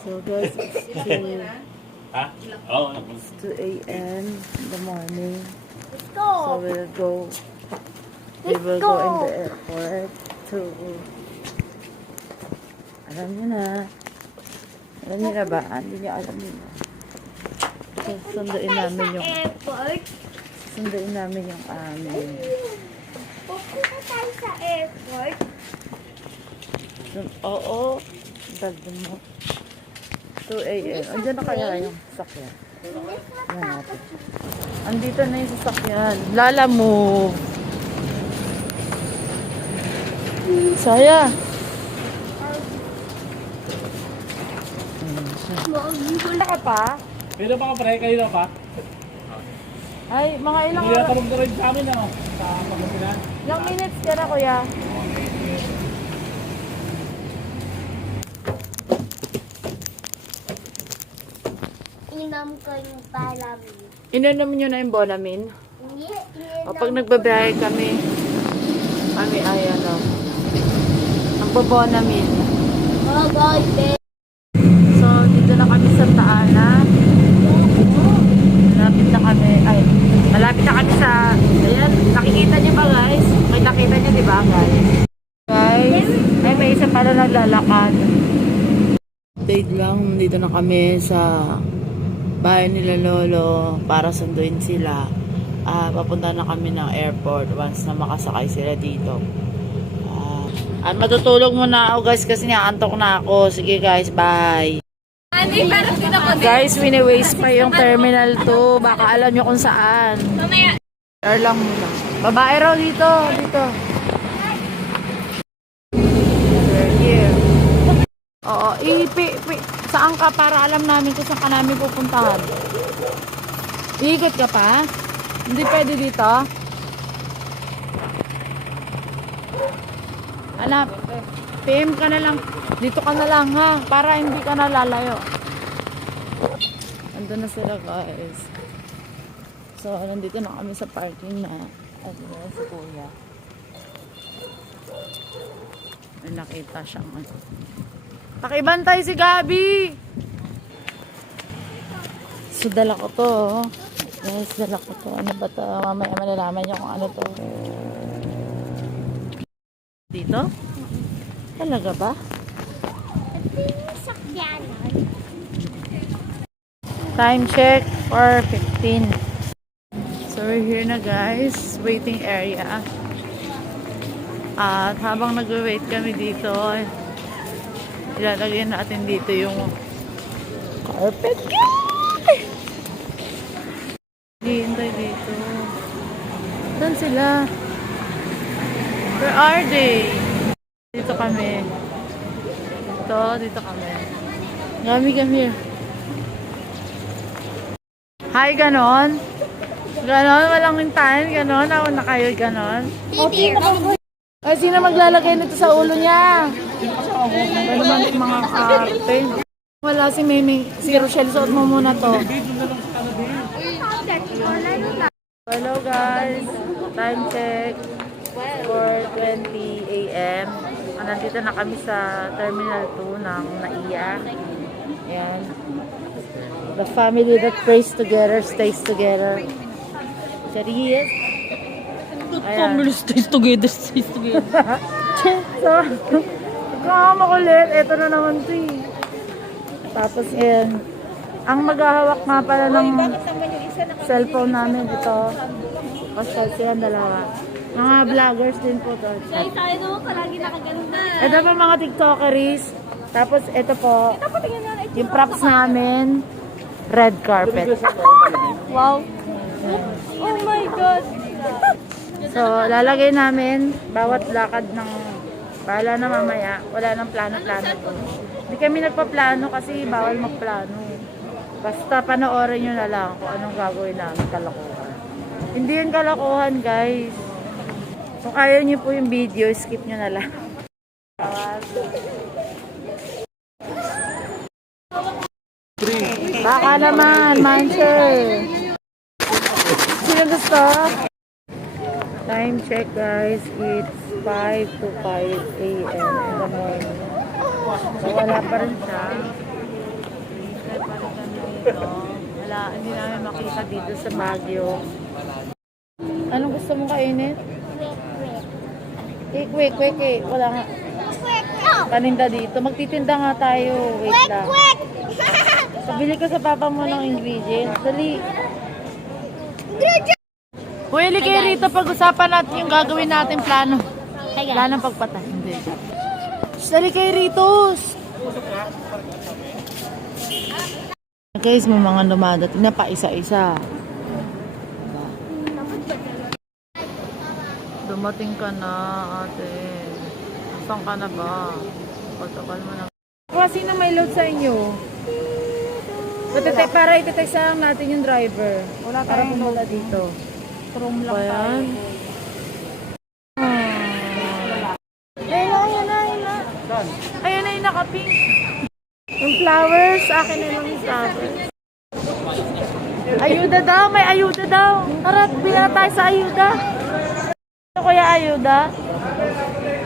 So guys, Ha? Oo. it's 2 a.m. in the morning. Let's So go. we will go in the airport to, alam niyo na. Alam niyo na ba? Hindi niyo alam niyo na. So, sunduin namin yung, Airport. sunduin namin yung amin. Pupunta tayo sa airport. So, oo. Dagdag mo. 2 a.m. Andiyan na kaya yung sasakyan. Ayan natin. Andito na yung sasakyan. Lala move. Saya. Wala ka pa? Pero baka pare, kayo na pa? Ay, mga ilang Hindi na oras. tarong-tarong sa amin, ano? Sa Pagkasinan. Ilang minutes ka na, kuya? Inom ko yung palamin. Ininom nyo na yung Bonamin? Hindi, O pag nagbabiyahe kami ay ano, magbo-Bonamin. Oh, God, babe. So, dito na kami sa Taana. Malapit na kami sa, ayan, nakikita niyo ba guys? May nakita niyo di ba guys? Guys, ay may isa pala naglalakad. Update lang, dito na kami sa bahay nila Lolo para sunduin sila. Papunta na kami ng airport once na makasakay sila dito. At matutulog muna ako guys kasi naantok na ako. Sige guys, bye. Guys, wini-waste pa yung Terminal 2. Baka alam nyo kung saan. Air lang muna. Babae raw dito. Dito. Here. Oo. Saan ka para alam namin kung saan ka namin pupuntahan? Iikot ka pa? Hindi pwede dito? Anak, PM ka na lang. Dito ka na lang ha. Para hindi ka na lalayo. Andun na sila guys. So, nandito na kami sa parking na. At si kuya. May nakita siyang ano. Pakibantay si Gabi! So, dala ko to. Guys, dala ko to. Ano ba to? Mamaya malalaman niyo kung ano to. Dito? Talaga ba? Time check for 15. So we're here na guys, waiting area. At habang nagwe-wait kami dito, ilalagay natin dito yung carpet. Hihintay dito. Saan sila? Where are they? Dito kami. Dito kami. Gami kami. Hi, ganon. Ganon, walang mintahan. Ganon, ako na kayo, ganon. Ay, sino maglalagay nito sa ulo niya? Ano man yung mga arte? Wala si Mimi. Si Rochelle, suot mo muna to. Hello guys. Time check. 4:20 a.m. Nandito na kami sa Terminal 2 ng NAIA. Ayan. The family that prays together stays together. Serious? Ayan. Family stays together, stays together. So, makulit. Ito na naman ito eh. Tapos yan. Ang maghahawak nga pala ng cellphone namin ito. Pasal silang dalawa. Mga vloggers din po to. Guys, tayo naman palagi nakaganon na. Ito po mga tiktokeries. Tapos ito po, yung props namin, red carpet. Wow. Oh my God. So, lalagay namin bawat lakad ng bahala na mamaya. Wala nang plano-plano po. Hindi kami nagpaplano kasi bawal magplano. Basta panoorin nyo na lang kung anong gagawin namin kalokohan. Hindi yung kalokohan guys. Kung kaya nyo po yung video, skip nyo na lang. Baka naman, Mancher. Sino gusto? Time check guys, it's 5 to 5 a.m. in the morning. So wala pa rin siya. Wala, hindi namin makita dito sa Baguio. Anong gusto mong kainin? Quick, quick. Quick. Wala nga. Quick, no! Paninda dito. Magtitinda nga tayo. Wait Quick, lang. quick! Pabili ko sa papa mo ng ingredients. Dali. Uy, kayo rito. Pag-usapan natin yung gagawin natin plano. Hi, guys. Wala nang pagpatay. Hindi. Dali kayo rito. Guys, may mga dumadating na pa isa-isa. Dumating ka na, ate. Saan ka na ba? Pagtagal mo na. Kasi na may load sa inyo. Para itetext lang natin yung driver. Wala tayong load dito. Room lang tayo. Ayun na. Ayun na yung naka-pink. Yung flowers, akin na lang yung flowers. Ayuda daw, may ayuda daw. Tara, bila tayo sa ayuda. Ano kaya ayuda?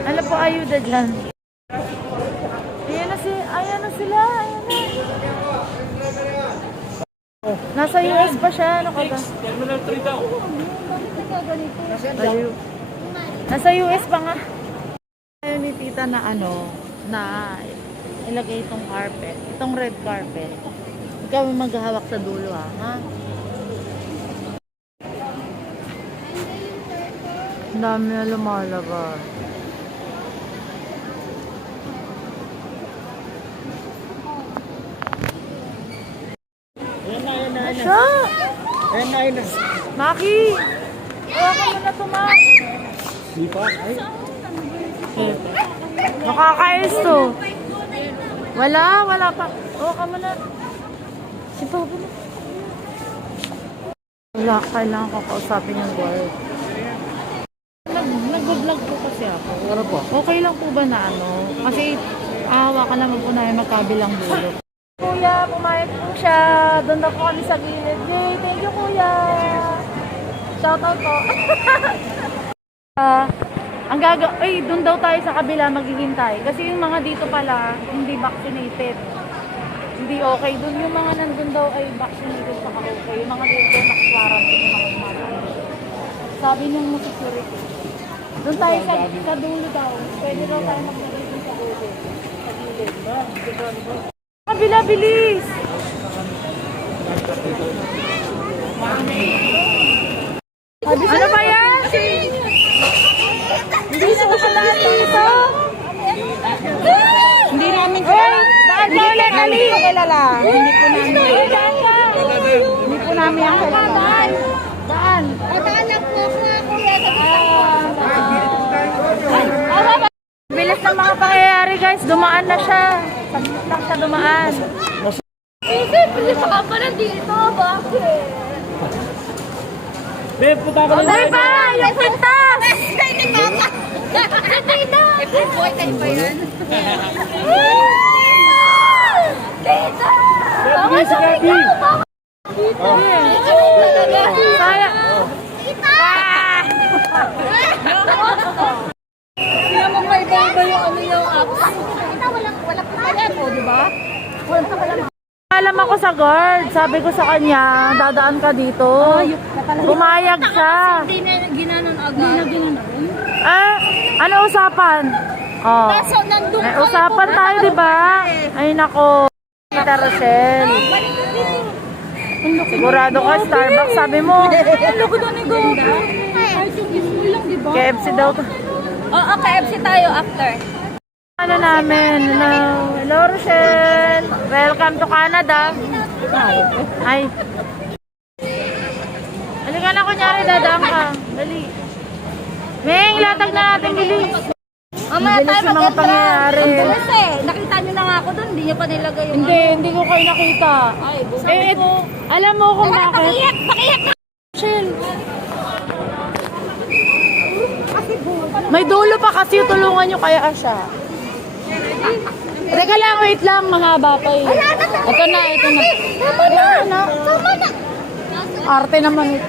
Ano po ayuda dyan? Ayan na sila, ayan na. Nasa US pa siya, ano ka ba? Terminal 3 daw. Baliw. Nasa US pa nga. Ayaw ni tita na na ilagay itong carpet, itong red carpet. Ikaw yung maghahawak sa dulo ha? Ang dami na lumalabas. Siya! Maki! Hawakan mo na ito, Mak! Di pa? Ay. Nakakais to. Wala pa. Hawakan mo na. Si Papa na. Wala, kailangan ko kausapin yung guard. Nag-vlog po kasi ako. Ano po? Okay lang po ba na Kasi hawakan naman po namin magkabilang dulo. Kuya, pumayag po siya. Doon na po kami sa gilid. Yay, thank you, kuya. Shoutout po. Doon daw tayo sa kabila maghihintay. Kasi yung mga dito pala, hindi vaccinated. Hindi okay. Doon yung mga nandun daw ay vaccinated saka okay. Yung mga dito, naka-quarantine yung mga umatang. Sabi nung security. Doon tayo sa dulo daw. Pwede daw tayo maglagay dun sa dulo. Sa gilid. Kabila, bilis! Ano ba yan? Hindi social dito. Hindi namin kilala. Daan ka ulit, Ali. Hindi po namin ang kilala. Daan. Daan lang po ako nga, kuya. Bilis ng mga pangyayari, guys. Dumaan na siya. Saglit lang siya dumaan. Bilis ka pa na dito. Bakit? Babe, punta ka lang. Ay ba? Yung kwintas! Ay, ni Papa! Si Tita! Boy, tayo ba yan? Tita! Babe, si Gabi. Kaya. Tita! Kaya mo may iba yung yung apps. Tita, walang pala po, di ba? Alam ako sa guard. Sabi ko sa kanya, dadaan ka dito. Pumayag siya. Hindi na ginanon agad. Hindi na ginanon? Ano usapan? Oh. Kaso nandun May usapan tayo, di ba? Ay nako. Tita Rochelle. Sigurado ka Starbucks, sabi mo. Ang loko doon ay gawin. Ay, yung lang, di ba? KFC daw to. Oo, KFC tayo after. Ano namin? Hello Rochelle. Welcome to Canada. Ay. Halika na, kunyari dadaan ka. Dali. Meng, latag na natin, bilis. Mamaya Bilis tayo yung mga pangyayari. Ang bilis eh. Nakita nyo na nga ako doon. Hindi nyo pa nilagay yung Hindi ko kayo nakita. Ay, busa. Alam mo kung bakit? Pakiyak! Rochelle. May dulo pa kasi, tulungan nyo kaya siya. Teka lang, wait lang, mahaba pa eh. Ito na. Tama na! Tama na! Arte naman ito.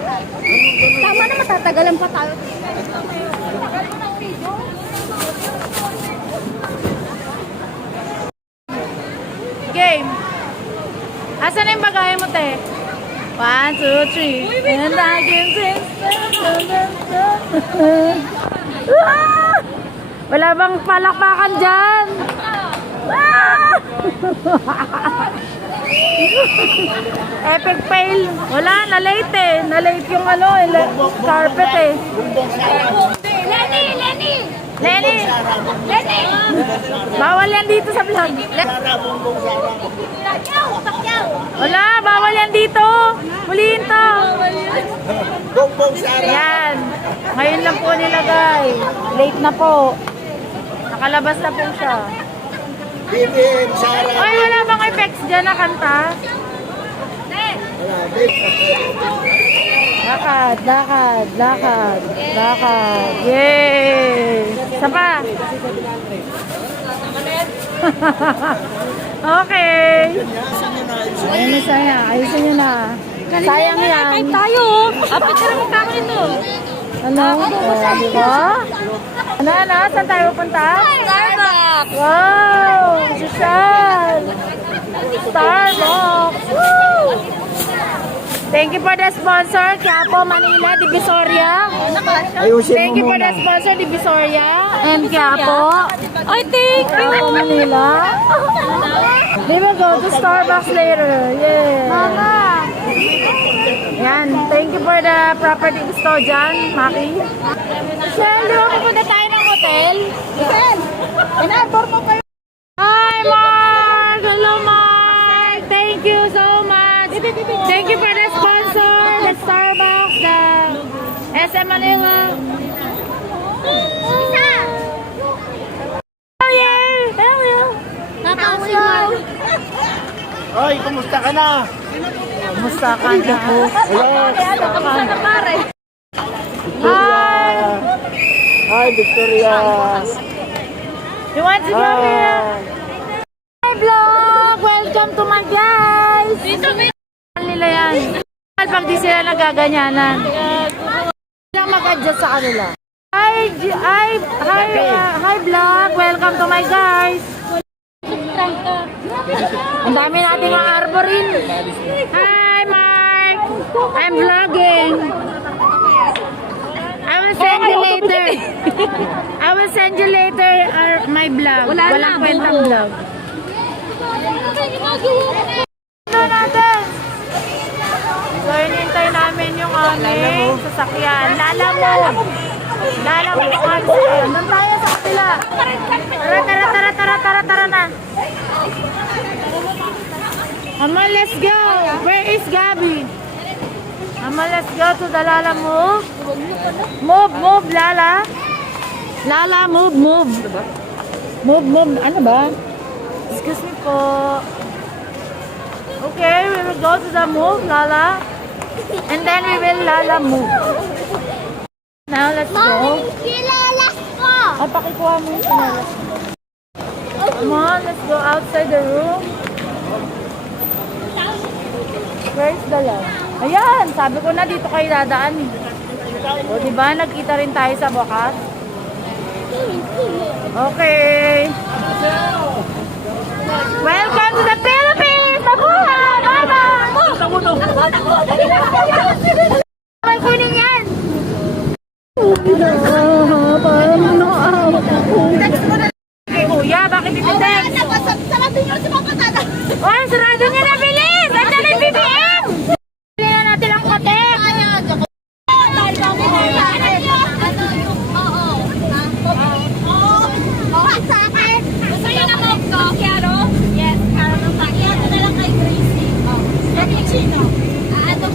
Tama na, matatagalan pa tayo. Game. Asan na yung bagay mo, te? 1, 2, 3. And I can sing. Ah! Wala bang palakpakan dyan? Ah! Epic fail. Wala, na-late eh. Na-late yung carpet eh. Lenny! Lenny! Lenny! Lenny! Bawal yan dito sa vlog. Takyaw! Takyaw! Wala, bawal yan dito. Huliin to. Ayan. Ngayon lang po nilagay. Late na po. Nakalabas na po siya. Ay, wala bang effects dyan na kanta? Lakad, lakad, lakad, lakad. Yay! Isa pa. Okay. Ayun na saya. Ayusin nyo na. Sayang yan. Tayo! Apit ka naman kami nito. Ano? Di ba? Ano? Saan tayo punta? Starbucks! Wow! Social! Starbucks! Woo! Thank you for the sponsor, Quiapo, Manila, Divisoria. Thank you for the sponsor, Divisoria and Quiapo. I think! Quiapo, Manila. We will go to Starbucks later. Yeah. Mama! Yan. Thank you for the property custodian, Maki. Sel, di ba pupunta tayo ng hotel? Sel! Inabor mo kayo! Hi, Mark! Hello, Mark! Thank you so much! Thank you for the sponsor, the Starbucks, the SM Manila. Isa! Hell yeah! Hell yeah! Natawag mo! Hoy, kumusta ka na? Kumusta ka na? Kamusta na pare? Hi! Hi, Victoria. You want to go here? Hi, vlog! Welcome to my guys! Dito, Nila yan. Pag di sila nagaganyanan. Sila mag-adjust sa kanila. Hi vlog. Welcome to my guys. Ang dami nating arborin. Hi Mark. I'm vlogging. I will send you later. I will send you later my vlog. Walang kwentang vlog. Ito natin. So, hinintay namin yung aming sasakyan. Lalamove. Doon tayo sa kapila. Tara na. Mama, let's go. Where is Gabby? Mama, let's go to the Lalamove. Move, Lala. Lala, move. Move. Ano ba? Excuse me po. Okay, we will go to the move, Lala. And then we will Lala move. Now, let's go. Kilala ko! Ay, pakikuha mo yung sinalas. Come on, let's go outside the room. Where's the love? Ayan, sabi ko na dito kayo dadaan eh. O, diba? Nagkita rin tayo sa bukas. Okay. Welcome to the Philippines! Mabuhay! Mama! May kunin yan! Kuya, bakit ititek? Sarado nyo si Papa Tata! Oy, sarado niya na, bilis! Ang dali BBM! Bili na natin ang kotek! Sa akin! Gusto nyo na move ko, Kiaro? Yes, Kiaro ng sa akin. Ito na lang kay Gracie. Cappuccino. Ano ba?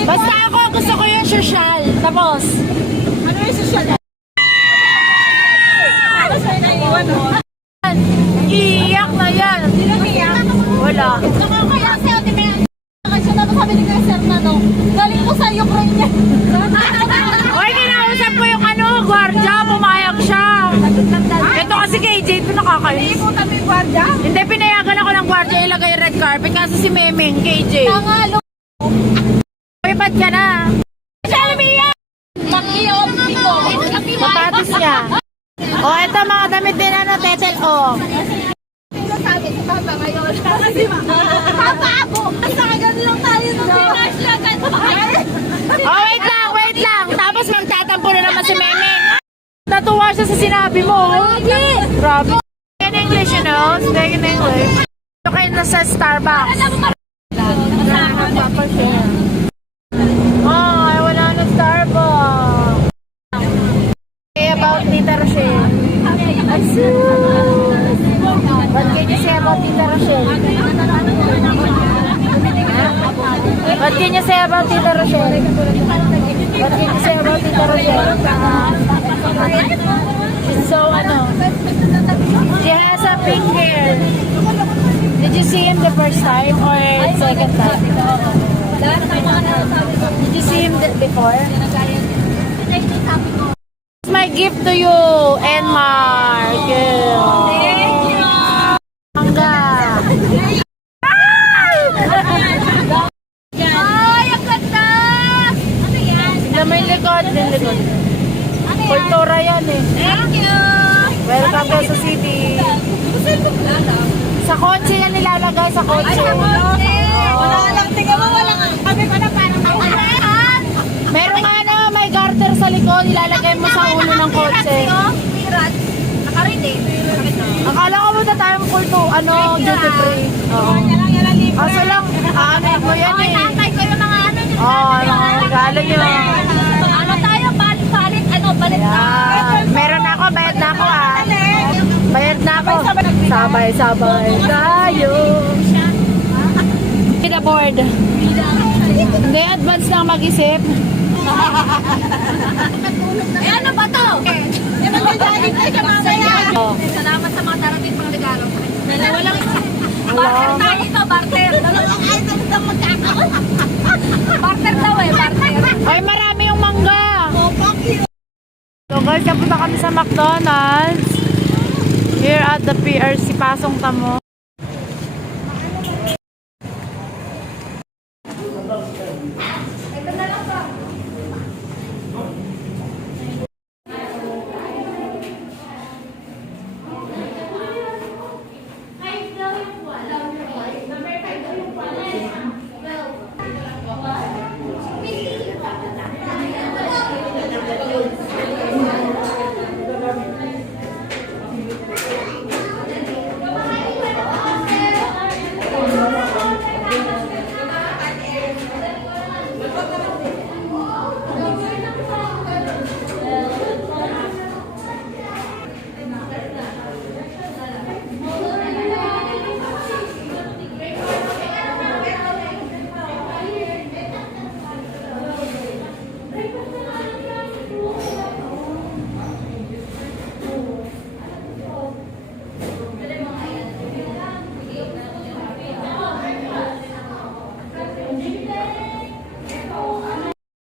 Basta ako, gusto ko yung social. Tapos, Ano yung social? Ano sa'yo naiiwan mo? iiyak na yan. Sino niya? Wala. Kaya si Ate Mea, kasi na sabi ni Kuya Sir na no, galing ko sa Ukraine niya. Oy, kinausap ko yung gwardiya, pumayag siya. Ito kasi KJ, ito nakakainis. Iputan mo yung gwardiya? Hindi, pinayagan ako ng gwardiya ilagay red carpet kasi si Memeng, KJ. Tangalo. Pipad ka na. Shelby yan! Makiyot dito. Sapatos niya. O, ito mga damit din Tetel, o. Sabi si Papa ngayon. si Papa ako. Basta kagano lang tayo nung finish lang. Oh, wait lang. Tapos magtatampo na naman si Memeng. Natuwa siya sa sinabi mo. Grabe. In English, you know? Speak in English. Ito kayo na sa Starbucks. Oh, ay wala na Starbucks. Say about Tita Rochelle. What can you say about Tita Rochelle? What can you say about Tita Rochelle? What can you say about Tita Rochelle? She's so, she has a pink hair. Did you see him the first time or second time? Did you see him before? It's my gift to you and Mark. Thank you. Mangga. Ay, ang ganda! Ano yan? Tignan mo yung likod. Kultura yan eh. Thank you! Welcome to sa city. Sa kotse yan nilalagay, sa kotse. Wala lang, tingnan mo, wala nga. Kami pa na parang maulan. Meron may garter sa likod, ilalagay mo sa ulo ng kotse. Mirat. Nakarindi. Akala ko mo tayong duty free. Oo. Kaso lang, aanay mo yan Okay, eh. tatay ko yung mga ano. Oo, regalo nyo. Ano tayo, balit, balit na. Meron ako, bayad na ako ah. Bayad na ako. Sabay tayo. Board. Hindi, advance lang mag-isip. Eh, ano ba to? Eh, magdadaanin tayo sa mamaya. Oh. Salamat sa mga darating pang regalo. Walang barter tayo ito, barter. Dalawang items na magkakaroon. Barter daw barter. Ay, marami yung mangga. Oh, fuck you. So guys, napunta kami sa McDonald's. Here at the PRC Pasong Tamo.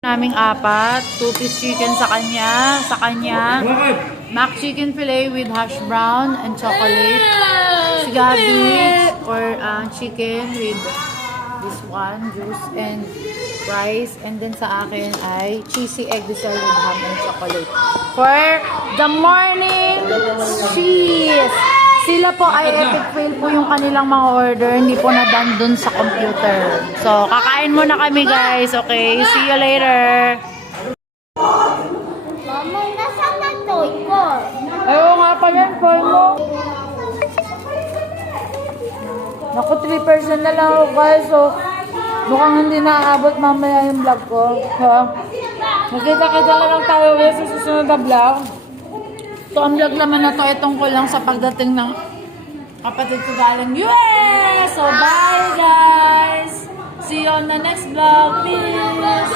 Naming apat, 2-piece chicken sa kanya, mac chicken fillet with hash brown and chocolate, si Gabi or chicken with this one, juice and rice, and then sa akin ay cheesy egg dessert with ham and chocolate. For the morning cheese! Sila po ay epic fail po yung kanilang mga order. Hindi po na-done dun sa computer. So, kakain muna kami guys. Okay, see you later. Mama, nasaan na toy ko? Ayaw nga pa yan, call mo. Naku, 3% na lang ako guys. So, mukhang hindi naaabot mamaya yung vlog ko. Ha? Nakita-kita na lang tayo guys sa susunod na vlog. So, ang vlog naman na to ay tungkol lang sa pagdating ng kapatid ko galing US! So, bye guys! See you on the next vlog. Peace!